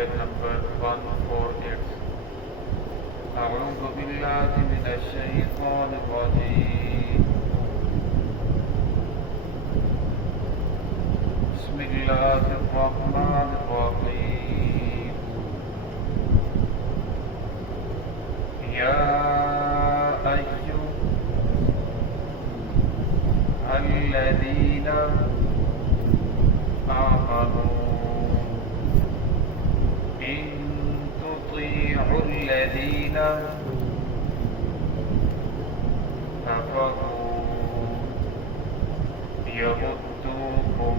آیت نمبر 148۔ اعوذ باللہ من الشیطان الرجیم، بسم اللہ الرحمن الرحیم۔ یا ایھا الذین آمنوا ان تطیعوا الذین کفروا یردوکم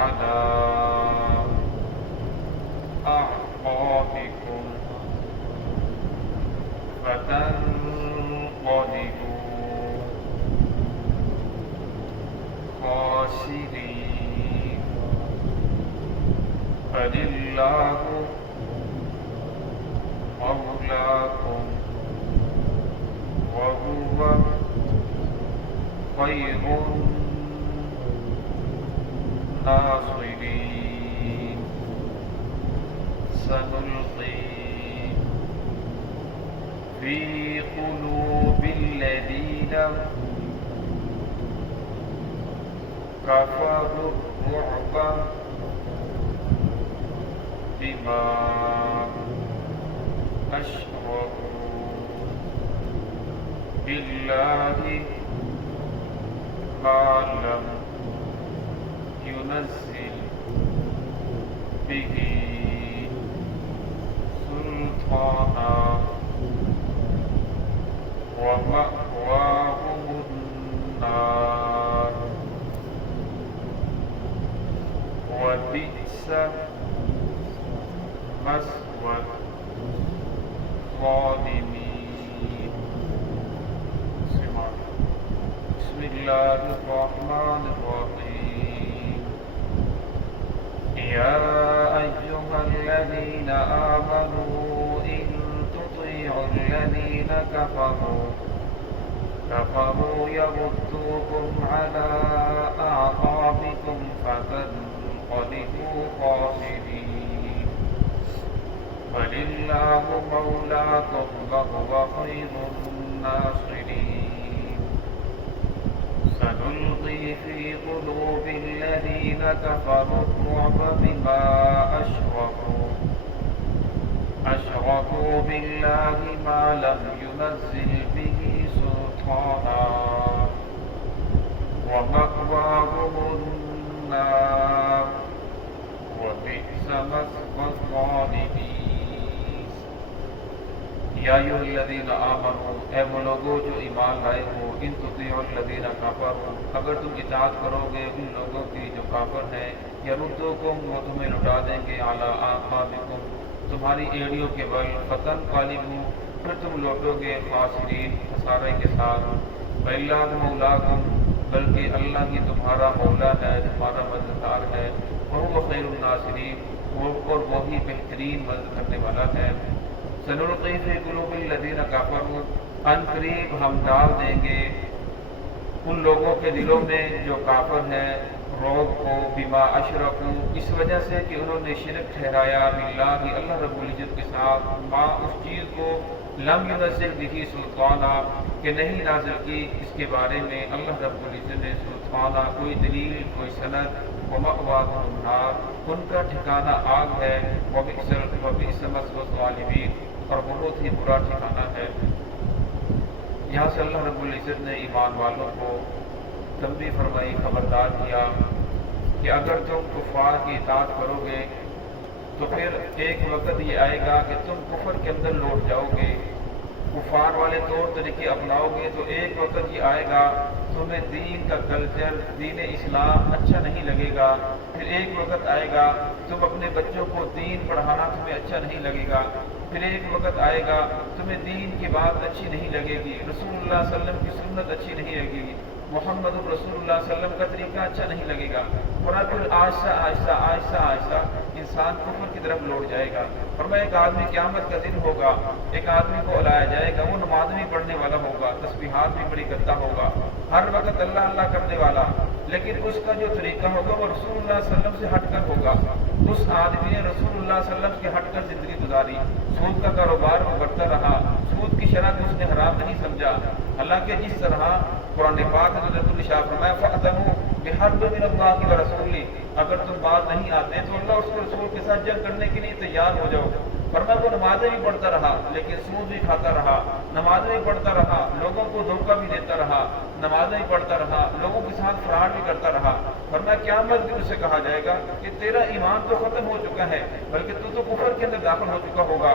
علی اعقابکم فتنقلبوا خاسرین، بل اللہ مولاکم وهو خیر الناصرین۔ سنلقی فی قلوب الذین كفروا الرعب بما أشركوا بالله ما لم ينزل به سلطانا ومأواهم النار وبئس مثوى الظالمين۔ بسم اللہ الرحمن الرحیم۔ یا ایھا الذین آمنوا ان تطیعوا الذین كفروا يردوكم على أعقابكم فتنقلبوا خاسرين، بل الله مولاكم وهو خير الناصرين۔ سنلقي في قلوب الذين كفروا الرعب بما أشركوا بالله ما لم ينزل به سلطانا ومأواهم النار وبئس مثوى الظالمين۔ یا ایھا الذین آمنوا، اے وہ لوگوں جو ایمان لائے ہو، ان تطیعوا الذین کفروا، اگر تم اطاعت کرو گے ان لوگوں کی جو کافر ہیں، یردوکم، وہ تمہیں لٹا دیں گے، علی اعقابکم، تمہاری ایڑیوں کے بل، فتنقلبوا، پھر تم لوٹو گے، خاسرین، خسارے کے ساتھ، وَإِلَّهُ مَوْلَاكُمْ، بلکہ اللہ ہی تمہارا مولا ہے، تمہارا مددگار ہے، وَهُوَ خَيْرُ النَّاصِرِينَ، اور وہی بہترین مدد کرنے والا ہے۔ سنلقی فی قلوب الذین کفروا، ان قریب ہم ڈال دیں گے ان لوگوں کے دلوں میں جو کافر ہیں، رعب کو، بما اشرکوا، اس وجہ سے کہ انہوں نے شرک ٹھہرایا، باللہ، اللہ رب العزت کے ساتھ، ما، اس چیز کو، لم ينزل به سلطانا، کہ نہیں نازل کی اس کے بارے میں اللہ رب العزت نے سلطانا، کوئی دلیل، کوئی سند، ومأواهم النار، ان کا ٹھکانہ آگ ہے، وبئس مثوى الظالمین، اور بہت ہی برا ٹھکانہ ہے۔ یہاں سے اللہ رب العزت نے ایمان والوں کو تنبیہ فرمائی، خبردار کیا کہ اگر تم کفار کی اطاعت کرو گے تو پھر ایک وقت یہ آئے گا کہ تم کفر کے اندر لوٹ جاؤ گے، کفار والے طور طریقے اپناؤ گے، تو ایک وقت یہ آئے گا تمہیں دین کا کلچر، دین اسلام اچھا نہیں لگے گا، پھر ایک وقت آئے گا تم اپنے بچوں کو دین پڑھانا تمہیں اچھا نہیں لگے گا، پھر ایک وقت آئے گا تمہیں دین کی بات اچھی نہیں لگے گی، رسول اللہ صلی اللہ علیہ وسلم کی سنت اچھی نہیں لگے گی، محمد رسول اللہ صلی اللہ علیہ وسلم کا طریقہ اچھا نہیں لگے گا، اور پھر آہستہ آہستہ آہستہ آہستہ انسان کفر کی طرف لوٹ جائے گا۔ فرمایا ایک آدمی قیامت کا دن ہوگا، ایک آدمی کو الایا جائے گا، وہ نماز بھی پڑھنے والا ہوگا، تسبیحات بھی بڑی کرتا ہوگا، ہر وقت اللہ اللہ کرنے والا، لیکن اس کا جو طریقہ ہوگا وہ رسول اللہ صلی اللہ علیہ وسلم سے ہٹ کر ہوگا، اس آدمی نے رسول اللہ صلی اللہ علیہ وسلم کے ہٹ کر زندگی گزاری، سود کا کاروبار وہ کرتا رہا، سود کی شرح کو اس نے حرام نہیں سمجھا، حالانکہ جس طرح قرآن پاک نے حضرت الشاہ فرمایا فَأْذَنُوا بِحَرْبٍ مِّنَ اللَّهِ وَرَسُولِهِ، اگر تم باز نہیں آتے تو اللہ اس کے رسول کے ساتھ جنگ کرنے کے لیے تیار ہو جاؤ۔ فرمایا وہ نمازیں بھی پڑھتا رہا لیکن سود بھی کھاتا رہا، نمازیں بھی پڑھتا رہا لوگوں کو دھوکہ بھی دیتا رہا، نمازیں بھی پڑھتا رہا لوگوں کے ساتھ فراڈ بھی کرتا رہا۔ فرمایا قیامت دن اسے کہا جائے گا کہ تیرا ایمان تو ختم ہو چکا ہے بلکہ تو کفر کے اندر داخل ہو چکا ہوگا۔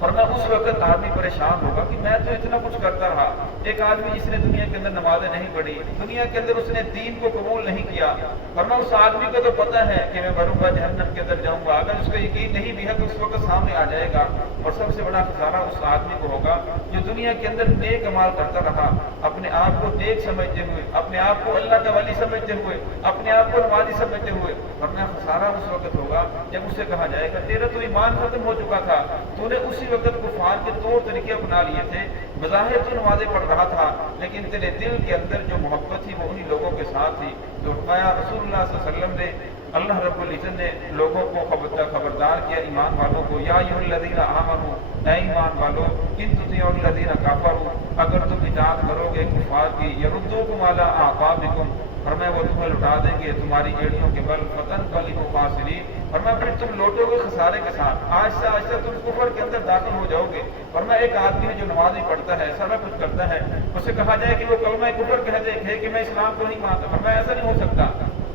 فرمایا اس وقت آدمی پریشان ہوگا کہ میں تو اتنا کچھ کرتا رہا، ایک آدمی جس نے دنیا کے اندر نمازیں نہیں پڑھی، دنیا کے اندر اس نے دین کو قبول نہیں کیا، فرمایا اس آدمی کو تو پتہ ہے کہ میں مروں گا جہنم کے اندر جاؤں گا، اگر اس کا یقین نہیں بھی ہے تو اس وقت سامنے آ جائے گا۔ اور سب سے بڑا خسارہ اس آدمی کو ہوگا جو دنیا کے اندر نیک عمال کرتا رہا، اپنے آپ کو نیک سمجھتے ہوئے، اپنے آپ کو اللہ کا ولی سمجھتے ہوئے، اپنے آپ کو نمازی سمجھتے ہوئے، فرمایا خسارہ اس وقت ہوگا جب اسے کہا جائے گا تیرا تو ایمان ختم ہو چکا تھا، تو نے اسی وقت کفار کے طور طریقے اپنا لیے تھے، بظاہر تو نمازیں پڑھ رہا تھا لیکن تیرے دل کے اندر جو محبت تھی وہ انہی لوگوں کے ساتھ تھی۔ تو فرمایا رسول اللہ صلی اللہ علیہ وسلم نے، اللہ رب العزت نے لوگوں کو خبردار کیا، ایمان والوں کو، یا ایھا الذین آمنوا، اے ایمان والو، ان تطیعوا الذین کفروا، اگر تم اطاعت کرو گے کفار کی، یردوکم علی اعقابکم، فرمایا وہ تمہیں لٹا دیں گے تمہاری ایڑیوں کے بل، فتنقلبوا خاسرین، فرمایا پھر تم لوٹو گے خسارے کے ساتھ، آہستہ آہستہ تم کفر کے اندر داخل ہو جاؤ گے۔ فرمایا ایک آدمی ہے جو نماز بھی پڑھتا ہے، سارا کچھ کرتا ہے، اسے کہا جائے کہ وہ کلمہ کفر کہہ دے کہ میں اسلام کو نہیں مانتا، فرمایا ایسا نہیں ہو سکتا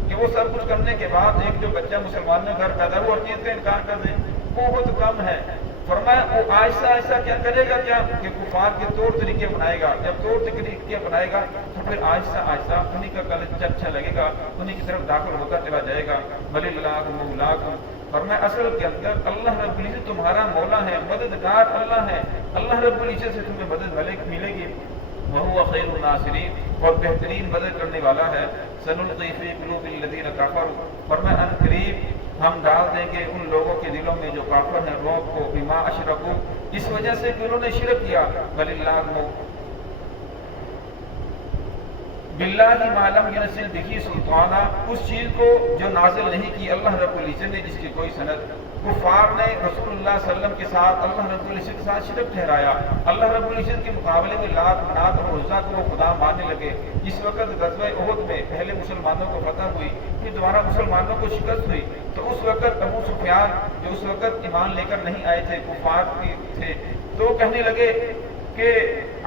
کہ وہ سب کچھ کرنے کے بعد ایک جو بچہ مسلمان میں گھر پیدا وہ ہر چیز کا انکار کر دے، بہت کم ہے۔ فرمایا وہ آہستہ آہستہ کیا کرے گا، کیا کہ کفار کے طور طریقے اپنائے گا، جب طور طریقے اپنائے گا تو پھر آہستہ آہستہ انہی کا کلچہ اچھا لگے گا، انہی کی طرف داخل ہوتا چلا جائے گا۔ وَلِلَّهِ مَوْلَاكُمْ، فرمایا اصل کے اندر اللہ رب العزت تمہارا مولا ہے، مددگار اللہ ہے، اللہ رب العزت سے تمہیں مدد ملے گی، وَهُوَ خَيْرُ النَّاصِرِينَ، اور بہترین مدد کرنے والا ہے۔ سَنُلْقِي فِي قُلُوبِ الَّذِينَ كَفَرُوا، فرمایا ان قریب ہم ڈال دیں گے ان لوگوں کے دلوں میں جو کافر ہیں رعب کو، بما اشرکوا، اس وجہ سے کہ انہوں نے شرک کیا، وَلِلَّهِ باللہ ما لم ينزل به سلطانہ، اس چیز کو جو نازل نہیں کی اللہ رب العزت نے جس کی کوئی سند، کفار نے رسول اللہ صلی اللہ علیہ وسلم کے ساتھ اللہ رب العزت کے ساتھ شرک ٹھہرایا، اللہ رب العزت کے مقابلے میں لات منات اور عزا کو وہ خدا ماننے لگے۔ جس وقت غزوہ احد میں پہلے مسلمانوں کو فتح ہوئی، پھر دوبارہ مسلمانوں کو شکست ہوئی، تو اس وقت ابو سفیان جو اس وقت ایمان لے کر نہیں آئے تھے، کفار تھے، تو کہنے لگے کہ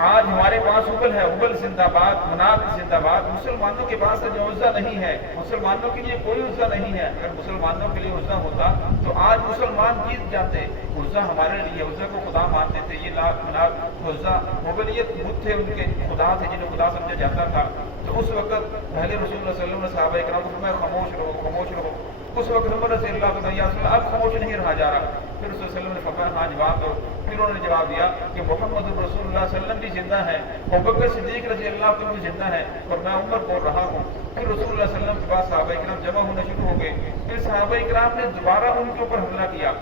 آج ہمارے پاس حبل ہے، حبل زندہ باد، منات زندہ باد، مسلمانوں کے پاس جو عزا نہیں ہے، مسلمانوں کے لیے کوئی عزا نہیں ہے، اگر مسلمانوں کے لیے عزا ہوتا تو آج مسلمان جیت جاتے، عزا ہمارے لیے، عزا کو خدا مانتے تھے، یہ لات منات عزا حبل یہ بت تھے، ان کے خدا تھے جنہیں خدا سمجھا جاتا تھا۔ تو اس وقت پہلے رسول اللہ صلی اللہ علیہ وسلم نے صحابہ کرام کو فرمایا خاموش رہو خاموش رہو، اس وقت عمر رضی اللہ عنہ اب خاموش نہیں رہا جا رہا، پھر رسول اللہ صلی اللہ علیہ وسلم نے فرمایا ہاں جواب دو، پھر انہوں نے جواب دیا کہ محمد رسول اللہ صلی اللہ علیہ وسلم بھی زندہ ہے، ابوبکر صدیق رضی اللہ عنہ بھی زندہ ہے اور میں عمر بول رہا ہوں۔ پھر رسول اللہ صلی اللہ علیہ وسلم کے بعد صحابہ کرام جمع ہونا شروع ہو گئے، پھر صحابہ کرام نے دوبارہ ان کے اوپر حملہ کیا۔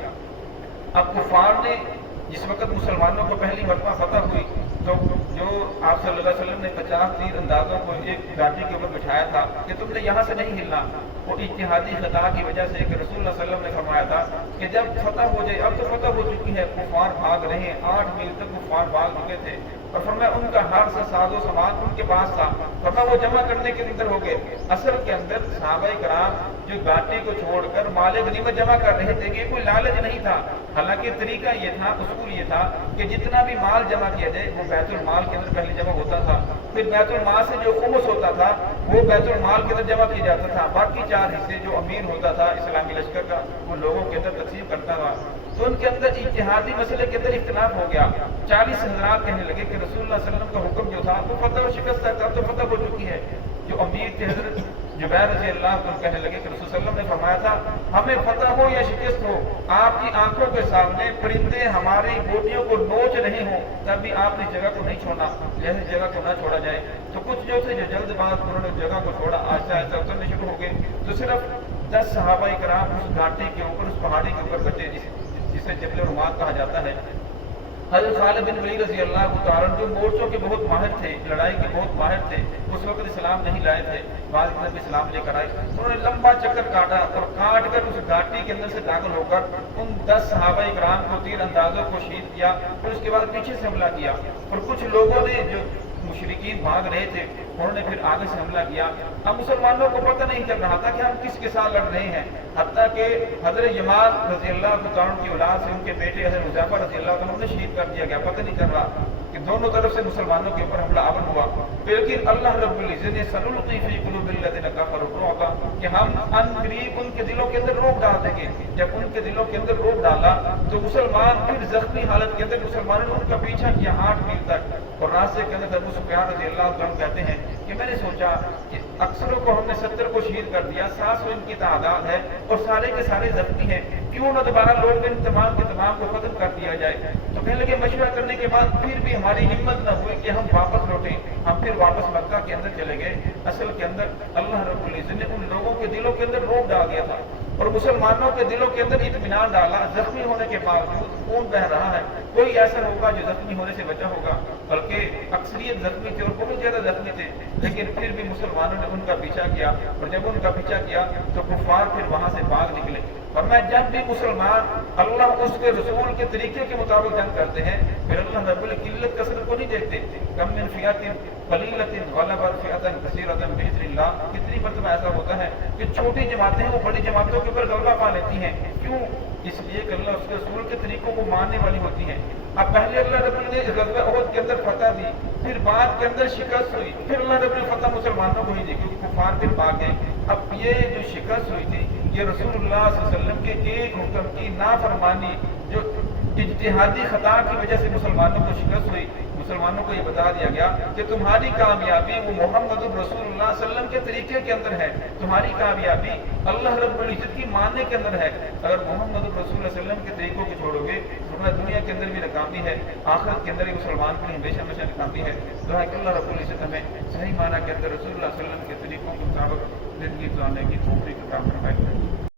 اب کفار نے جس وقت مسلمانوں کو پہلی مرتبہ فتح ہوئی تو جو آپ صلی اللہ علیہ وسلم نے 50 تیر اندازوں کو ایک گاڑی کے اوپر بٹھایا تھا کہ تم نے یہاں سے نہیں ہلنا، وہ اجتہادی خطا کی وجہ سے کہ رسول اللہ صلی اللہ علیہ وسلم نے فرمایا تھا کہ جب فتح ہو جائے، اب تو فتح ہو چکی ہے، کفار بھاگ رہے ہیں، 8 میل تک کفار بھاگ چکے تھے، اور فرمایا ان کا ہر سے ساز و سامان ان کے پاس تھا، فرمایا وہ جمع کرنے کے اندر ہو گئے۔ اصل کے اندر صحابہ کرام جو گاٹی کو چھوڑ کر مال غنیمت جمع کر رہے تھے کہ کوئی لالچ نہیں تھا، حالانکہ طریقہ یہ تھا، اصول یہ تھا کہ جتنا بھی مال جمع کیا جائے وہ بیت المال کے اندر پہلے جمع ہوتا تھا، پھر بیت المال سے جو خمس ہوتا تھا وہ بیت المال کے اندر جمع کیا جاتا تھا، باقی 4 حصے جو امیر ہوتا تھا اسلامی لشکر کا وہ لوگوں کے اندر تقسیم کرتا تھا۔ تو ان کے اندر اجتہادی مسئلے کے اندر اختلاف ہو گیا، 40 حضرات کہنے لگے کہ رسول اللہ صلی اللہ علیہ وسلم کا حکم جو تھا وہ فتح و شکست تک تو فتح ہو چکی ہے۔ جو امیر تھے حضرت جبیر رضی اللہ عنہ کہنے لگے کہ رسول صلی اللہ علیہ وسلم نے فرمایا تھا ہمیں فتح ہو یا شکست ہو، آپ کی آنکھوں کے سامنے پرندے ہماری بوٹیوں کو نوچ رہے ہوں تب بھی آپ نے جگہ کو نہیں چھوڑنا، جیسے جگہ کو نہ چھوڑا جائے۔ تو کچھ جو تھے جو جلد باز انہوں نے جگہ کو چھوڑا، آہستہ آہستہ اترنے شروع ہو گئے، تو صرف 10 صحابہ کرام اس گھاٹی کے اوپر، اس پہاڑی کے اوپر بچے جسے جبل رماد کہا جاتا ہے، حضرت خالد بن ولید رضی اللہ تعالیٰ عنہ جو مورچوں کے بہت ماہر تھے، لڑائی کے بہت ماہر تھے، اس وقت اسلام نہیں لائے تھے، بعد میں اسلام لے کر آئے، انہوں نے لمبا چکر کاٹا اور کاٹ کر اس گھاٹی کے اندر سے داخل ہو کر ان 10 صحابہ کرام کو تیر اندازوں کو شہید کیا، اور اس کے بعد پیچھے سے حملہ کیا، اور کچھ لوگوں نے جو مشرکین بھاگ رہے تھے انہوں نے پھر آگے سے حملہ کیا۔ اب مسلمانوں کو پتہ نہیں چل رہا تھا کہ ہم کس کے ساتھ لڑ رہے ہیں، حتیٰ کہ حضرت یمان رضی اللہ عنہ کی اولاد سے ان کے بیٹے حضرت حذیفہ رضی اللہ عنہ نے شہید کر دیا گیا، پتہ نہیں چل رہا کہ دونوں طرف سے مسلمانوں کے اوپر حملہ آور ہوا، لیکن اللہ رب العزت نے سنلقی فی قلوب الذین کفروا الرعب کہ ہم ان قریب ان کے دلوں کے اندر روک ڈال دیں گے۔ جب ان کے دلوں کے اندر روک ڈالا تو مسلمان پھر زخمی حالت کے اندر مسلمانوں نے ان کا پیچھا کیا 8 میل تک، اور راستے کے اندر ابو سفیان رضی اللہ عنہ کہتے ہیں کہ میں نے سوچا کہ اکثروں کو ہم نے 70 کو شہید کر دیا، 700 ان کی تعداد ہے اور سارے کے سارے زخمی ہیں، کیوں نہ دوبارہ لوگ ان تمام کے تمام کو ختم کر دیا جائے۔ تو کہنے لگے مشورہ کرنے کے بعد پھر بھی ہماری ہمت نہ ہوئی کہ ہم واپس لوٹیں، ہم پھر واپس مکہ کے اندر چلے گئے۔ اصل کے اندر اللہ رب العزت نے ان لوگوں کے دلوں کے اندر روک ڈال دیا تھا اور مسلمانوں کے دلوں کے اندر اطمینان ڈالا، زخمی ہونے کے باوجود خون بہ رہا ہے، کوئی ایسا ہوگا جو زخمی ہونے سے بچا ہوگا، بلکہ اکثریت زخمی تھے اور بہت زیادہ زخمی تھے، لیکن پھر بھی مسلمانوں نے ان کا پیچھا کیا، اور جب ان کا پیچھا کیا تو کفار پھر وہاں سے بھاگ نکلے۔ اور میں جب بھی مسلمان اللہ اس کے رسول کے طریقے کے مطابق جنگ کرتے ہیں پھر اللہ رب العزت کثرت کو نہیں دیکھتے، کم من فئۃ قلیلۃ غلبت فئۃ کثیرۃ باذن اللہ۔ کتنی مرتبہ ایسا ہوتا ہے کہ چھوٹی جماعتیں وہ بڑی جماعتوں کے اوپر غلبہ پا لیتی ہیں، کیوں؟ اس لیے کہ اللہ اس کے رسول کے طریقوں کو ماننے والی ہوتی ہیں۔ اب پہلے اللہ رب العزت نے غزوہ احد کے اندر فتح دی، پھر بعد کے اندر شکست ہوئی، پھر اللہ رب العزت فتح مسلمانوں کو ہی دی کیونکہ کفار پھر بھاگ گئے۔ اب یہ جو شکست ہوئی تھی یہ رسول اللہ صلی اللہ علیہ وسلم کے ایک حکم کی نافرمانی، جو اجتہادی خطا کی وجہ سے مسلمانوں کو شکست ہوئی، مسلمانوں کو یہ بتا دیا گیا کہ تمہاری کامیابی وہ محمد رسول اللہ صلی اللہ علیہ وسلم کے طریقے کے اندر ہے، تمہاری کامیابی اللہ رب العزت کی ماننے کے اندر ہے۔ اگر محمد رسول اللہ علیہ وسلم کے طریقوں کو چھوڑو گے تو دنیا کے اندر بھی ناکامی ہے، آخرت کے اندر بھی مسلمان کے لیے ہمیشہ ہمیشہ ناکامی ہے۔ دعا کہ اللہ رب العزت ہمیں صحیح معنی کے اندر رسول اللہ صلی اللہ علیہ وسلم کے طریقوں کے مطابق زندگی گزارنے کی توفیق عطا فرمائے۔